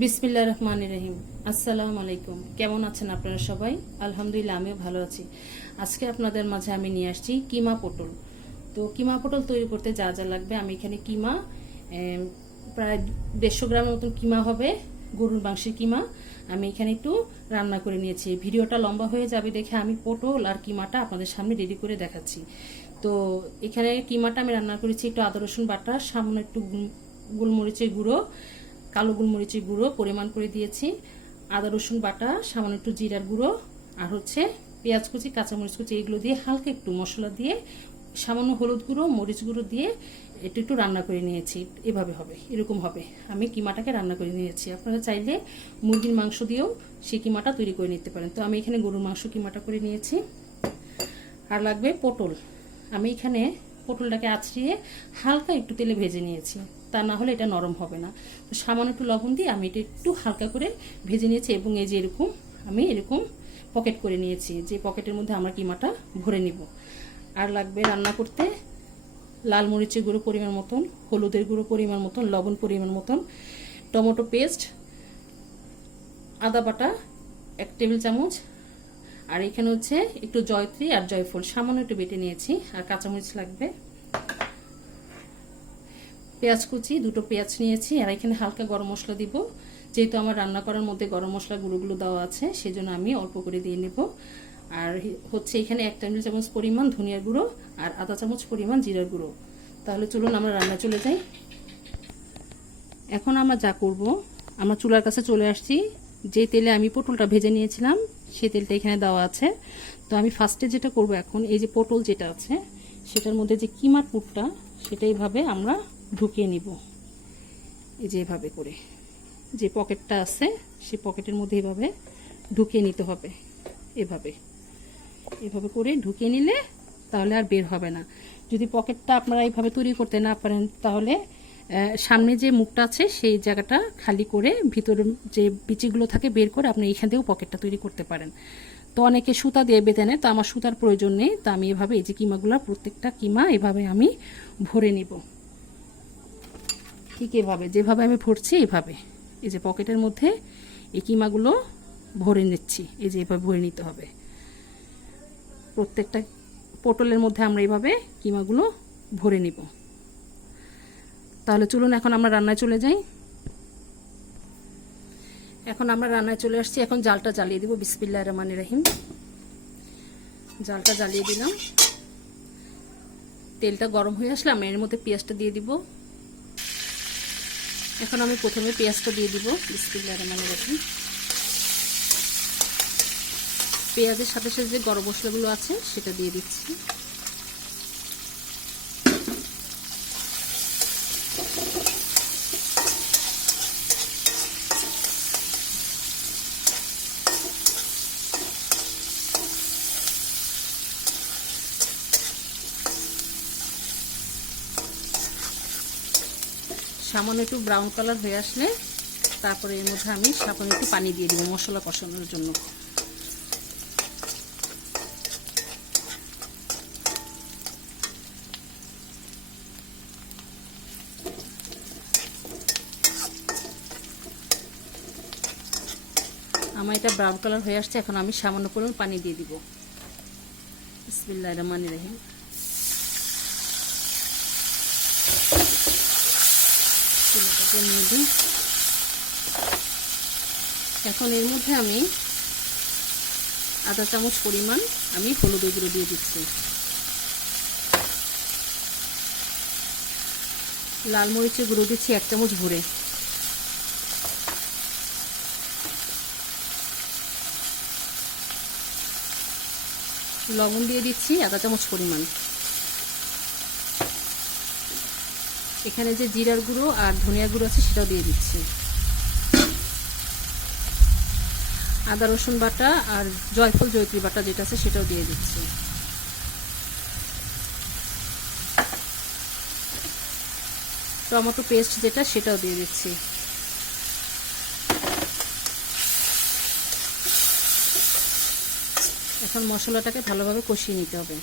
বিসমিল্লাহির রহমানির রহিম। আসসালামু আলাইকুম। কেমন আছেন আপনারা সবাই? আলহামদুলিল্লাহ, আমিও ভালো আছি। আজকে আপনাদের মাঝে আমি নিয়ে আসছি কিমা পটল। তো কিমা পটল তৈরি করতে যা যা লাগবে, আমি এখানে কিমা প্রায় 150 গ্রামের মতন কিমা হবে, গরুর মাংসের কিমা। আমি এখানে একটু রান্না করে নিয়েছি। ভিডিওটা লম্বা হয়ে যাবে দেখে আমি পটল আর কিমাটা আপনাদের সামনে রেডি করে দেখাচ্ছি। তো এখানে কিমাটা আমি রান্না করেছি একটু আদা রসুন বাটা, সামান্য একটু গোলমরিচের গুঁড়ো, কালো গোলমরিচের গুঁড়ো পরিমাণ করে দিয়েছি, আদা রসুন বাটা, সামান্য একটু জিরার গুঁড়ো, আর হচ্ছে পেঁয়াজ কুচি, কাঁচামরিচ কুচি, এগুলো দিয়ে হালকা একটু মশলা দিয়ে, সামান্য হলুদ গুঁড়ো, মরিচ গুঁড়ো দিয়ে একটু একটু রান্না করে নিয়েছি। এভাবে হবে, এরকম হবে আমি কিমাটাকে রান্না করে নিয়েছি। আপনারা চাইলে মুরগির মাংস দিয়েও সেই কিমাটা তৈরি করে নিতে পারেন। তো আমি এখানে গরুর মাংস কিমাটা করে নিয়েছি। আর লাগবে পটল। আমি এখানে পটলটাকে আঁচড়িয়ে হালকা একটু তেলে ভেজে নিয়েছি, তা না হলে এটা নরম হবে না। তো সামান্য একটু লবণ দিয়ে আমি এটা একটু হালকা করে ভেজে নিয়েছি, এবং এই যে এরকম আমি এরকম পকেট করে নিয়েছি, যে পকেটের মধ্যে আমরা কিমাটা ভরে নিব। আর লাগবে রান্না করতে লাল মরিচের গুঁড়ো পরিমাণ মতন, হলুদের গুঁড়ো পরিমাণ মতন, লবণ পরিমাণ মতন, টমেটো পেস্ট, আদা বাটা 1 টেবিল চামচ, আর এখানে হচ্ছে একটু জয়ত্রী আর জয়ফল সামান্য একটু বেটে নিয়েছি, আর কাঁচামরিচ লাগবে, পেঁয়াজ কুচি 2টো পেঁয়াজ নিয়েছি, আর এখানে হালকা গরম মশলা দিব। যেহেতু আমার রান্না করার মধ্যে গরম মশলা গুঁড়োগুলো দেওয়া আছে, সেজন্য আমি অল্প করে দিয়ে নেব। আর হচ্ছে এখানে 1 টেবিল চামচ পরিমাণ ধনিয়ার গুঁড়ো আর আধা চামচ পরিমাণ জিরার গুঁড়ো। তাহলে চলুন আমরা রান্না চলে যাই। এখন আমরা যা করব, আমরা চুলার কাছে চলে আসছি। যে তেলে আমি পটলটা ভেজে নিয়েছিলাম সেই তেলটা এখানে দেওয়া আছে। তো আমি ফার্স্টে যেটা করব, এখন এই যে পটল যেটা আছে সেটার মধ্যে যে কিমার পুরটা, সেটা এইভাবে আমরা ঢুকিয়ে নিব। এই যে এভাবে করে যে পকেটটা আছে সেই পকেটের মধ্যে এভাবে ঢুকিয়ে নিতে হবে। এভাবে এভাবে করে ঢুকিয়ে নিলে তাহলে আর বের হবে না। যদি পকেটটা আপনারা এইভাবে তৈরি করতে না পারেন, তাহলে সামনে যে মুখটা আছে সেই জায়গাটা খালি করে ভিতরে যে বিচিগুলো থাকে বের করে আপনি এইখান থেকেও পকেটটা তৈরি করতে পারেন। তো অনেকে সুতা দিয়ে বেঁধে নেয়, তো আমার সুতার প্রয়োজন নেই। তো আমি এভাবে এই যে কিমাগুলো, প্রত্যেকটা কিমা এভাবে আমি ভরে নিব। ঠিক এভাবে যেভাবে আমি ভরছি, এভাবে এই যে পকেটের মধ্যে এই কিমাগুলো ভরে নিচ্ছি। এই যে এভাবে ভরে নিতে হবে। প্রত্যেকটা পটলের মধ্যে আমরা এইভাবে কিমাগুলো ভরে নিব। তাহলে চলুন এখন আমরা রান্নায় চলে যাই। এখন আমরা রান্নায় চলে আসছি। এখন জালটা জ্বালিয়ে দিব। বিসমিল্লাহির রহমানির রহিম। জালটা জ্বালিয়ে দিলাম। তেলটা গরম হয়ে আসলে আমি এর মধ্যে পেঁয়াজটা দিয়ে দিব। এখন আমি প্রথমে পেঁয়াজটা দিয়ে দিব। বিসমিল্লাহির রহমানির রহিম। পেঁয়াজের সাথে সাথে যে গরম মশলাগুলো আছে সেটা দিয়ে দিচ্ছি। সামান্য একটু ব্রাউন কালার হয়ে আসলে তারপরে এর মধ্যে আমি সামান্য একটু পানি দিয়ে দিব মশলা কষানোর জন্য। আমার এটা ব্রাউন কালার হয়ে আসছে। এখন আমি সামান্য পরিমাণ পানি দিয়ে দিব। বিসমিল্লাহির রহমানির রহিম। এখন এর মধ্যে আমি আধা চামচ পরিমাণ আমি হলুদ গুঁড়ো দিয়ে দিচ্ছি। লাল মরিচের গুঁড়ো দিচ্ছি 1 চামচ ভরে। লবণ দিয়ে দিচ্ছি আধা চামচ পরিমাণ। এখানে যে জিরার গুঁড়ো আর ধনিয়া গুঁড়ো আছে সেটাও দিয়ে দিচ্ছি। আদা রসুন বাটা আর জয়ফল জয়ত্রী বাটা যেটা আছে সেটাও দিয়ে দিচ্ছি। টমেটো পেস্ট যেটা সেটাও দিয়ে দিচ্ছি। এখন মশলাটাকে ভালোভাবে কষিয়ে নিতে হবে।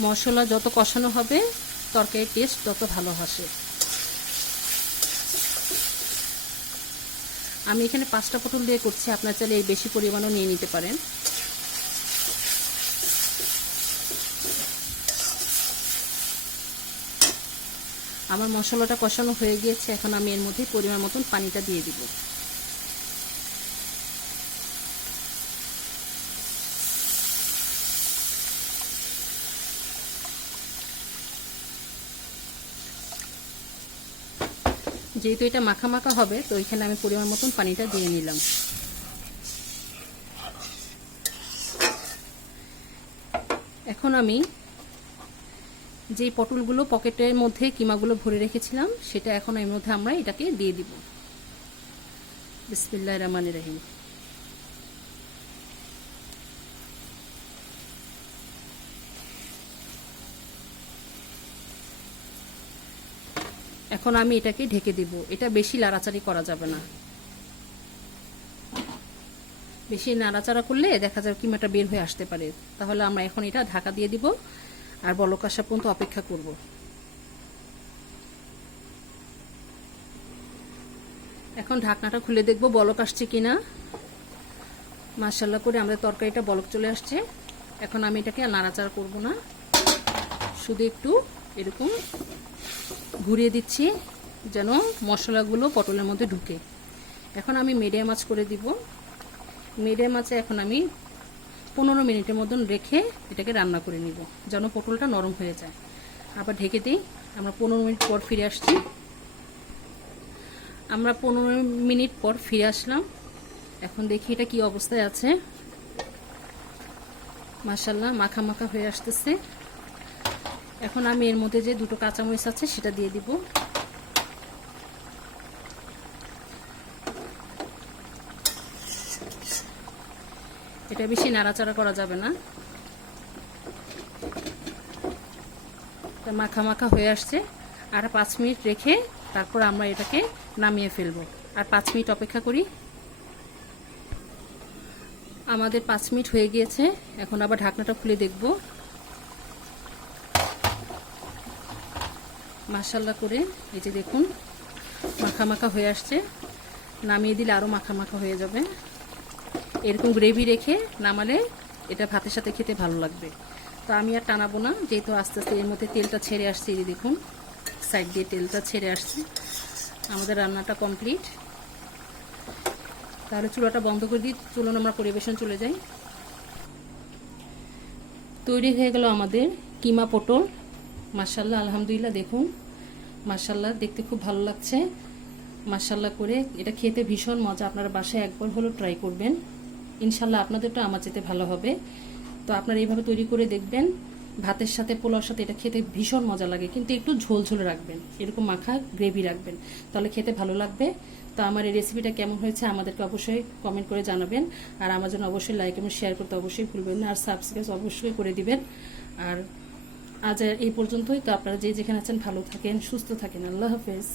মশলা যত কষানো হবে তরকারির টেস্ট তত ভালো আসে। আমি এখানে 5টা পটল দিয়ে করছি, আপনারা চাইলে এই বেশি পরিমাণও নিয়ে নিতে পারেন। আমার মশলাটা কষানো হয়ে গিয়েছে, এখন আমি এর মধ্যে পরিমাণ মতন পানিটা দিয়ে দিব। যেহেতু এটা মাখা মাখা হবে, তো এখানে আমি পরিমাণ মতন পানিটা দিয়ে নিলাম। এখন আমি যে পটলগুলো পকেটের মধ্যে কিমাগুলো ভরে রেখেছিলাম সেটা এখন এর মধ্যে আমরা এটাকে দিয়ে দিব। বিসমিল্লাহির রহমানির রহিম। এখন আমি এটাকে ঢেকে দিব। এটা বেশি নাড়াচাড়ি করা যাবে না, বেশি নাড়াচাড়া করলে দেখা যাবে কিমাটা বের হয়ে আসতে পারে। তাহলে আমরা এখন এটা ঢাকা দিয়ে দিব আর বলক আসা পর্যন্ত অপেক্ষা করব। এখন ঢাকনাটা খুলে দেখব বলক আসছে কিনা। মাশাআল্লাহ করে আমাদের তরকারিটা বলক চলে আসছে। এখন আমি এটাকে আর নাড়াচাড়া করব না, শুধু একটু এরকম ঘুরিয়ে দিচ্ছি যেন মশলাগুলো পটলের মধ্যে ঢুকে। এখন আমি মিডিয়াম আঁচ করে দিব। মিডিয়াম আঁচে এখন আমি 15 মিনিটের মতন রেখে এটাকে রান্না করে নিব যেন পটলটা নরম হয়ে যায়। আবার ঢেকে দিই। আমরা 15 মিনিট পর ফিরে আসছি। আমরা 15 মিনিট পর ফিরে আসলাম। এখন দেখি এটা কি অবস্থায় আছে। মাশাআল্লাহ মাখা মাখা হয়ে আসতেছে। এখন আমি এর মধ্যে যে 2টো কাঁচামরিচ আছে সেটা দিয়ে দিব। এটা বেশি নাড়াচাড়া করা যাবে না। মাখা মাখা হয়ে আসছে। আর 5 মিনিট রেখে তারপর আমরা এটাকে নামিয়ে ফেলবো। আর 5 মিনিট অপেক্ষা করি। আমাদের 5 মিনিট হয়ে গিয়েছে। এখন আবার ঢাকনাটা খুলে দেখব। মাশাআল্লাহ করে এই যে দেখুন মাখা মাখা হয়ে আসছে। নামিয়ে দিলে আরও মাখা মাখা হয়ে যাবে। এরকম গ্রেভি রেখে নামালে এটা ভাতের সাথে খেতে ভালো লাগবে। তো আমি আর টানাবো না, যেহেতু আস্তে আস্তে এর মধ্যে তেলটা ছেড়ে আসছে। এই দেখুন সাইড দিয়ে তেলটা ছেড়ে আসছে। আমাদের রান্নাটা কমপ্লিট। তাহলে চুলাটা বন্ধ করে দিই, চলুন আমরা পরিবেশন চলে যাই। তৈরি হয়ে গেল আমাদের কিমা পটল। মাশাআল্লাহ আলহামদুলিল্লাহ দেখুন মাশাআল্লাহ দেখতে খুব ভালো লাগছে। মাশাআল্লাহ করে এটা খেতে ভীষণ মজা। আপনারা বাসায় একবার হলেও ট্রাই করবেন, ইনশাল্লাহ আপনাদেরটা আমার যেতে ভালো হবে। তো আপনারা এইভাবে তৈরি করে দেখবেন। ভাতের সাথে পোলাওর সাথে এটা খেতে ভীষণ মজা লাগে, কিন্তু একটু ঝোল ঝোল রাখবেন, এরকম মাখা গ্রেভি রাখবেন, তাহলে খেতে ভালো লাগবে। তো আমার এই রেসিপিটা কেমন হয়েছে আমাদেরকে অবশ্যই কমেন্ট করে জানাবেন। আর আমার জন্য অবশ্যই লাইক এবং শেয়ার করতে অবশ্যই ভুলবেন না। আর সাবস্ক্রাইব অবশ্যই করে দিবেন। আর আজ এই পর্যন্তই। তো আপনারা যে যেখানে আছেন ভালো থাকেন, সুস্থ থাকেন। আল্লাহ হাফেজ।